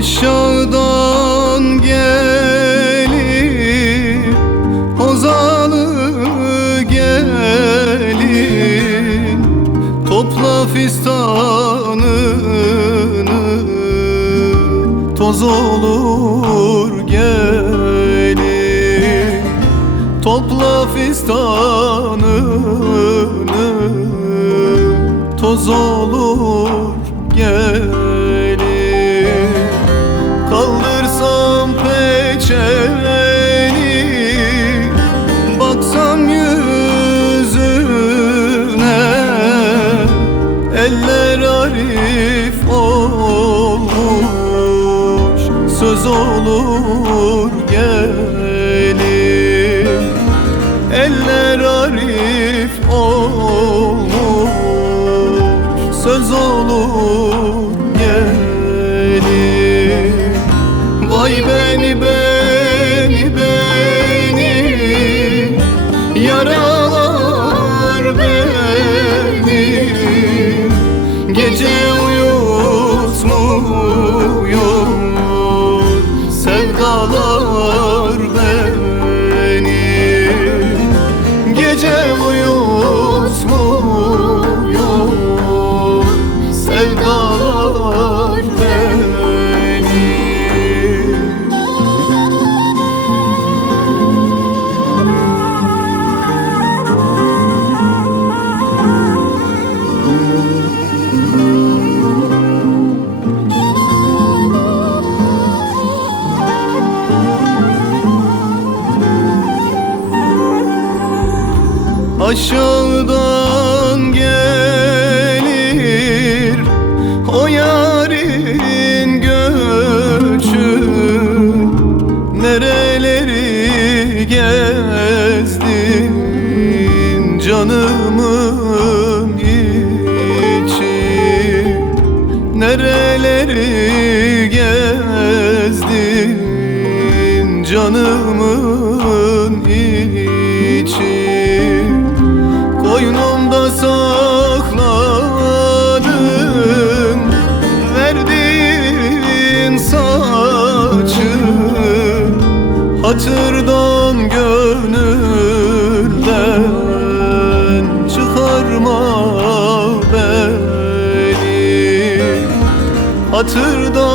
Aşağıdan gelir hozalı gelin, topla fistanını, toz olur gelin. Topla fistanını, toz olur gelin. Kaldırsam peçeni, baksam yüzüne, eller arif olmuş, söz olur gelin. Eller arif olmuş, söz olur gelin. Vay beni beni beni, yaralar beni, gece uyutmuyor sevdalar beni. Gece uyutmuyor sevdalar beni. Aşağıdan gelir o yarın göçü, nereleri gezdin canımın içi, nereleri gezdin canımın içi. Koynumda sakladım verdiğin saçı, hatırdan gönülden çıkarma beni. Hatırdan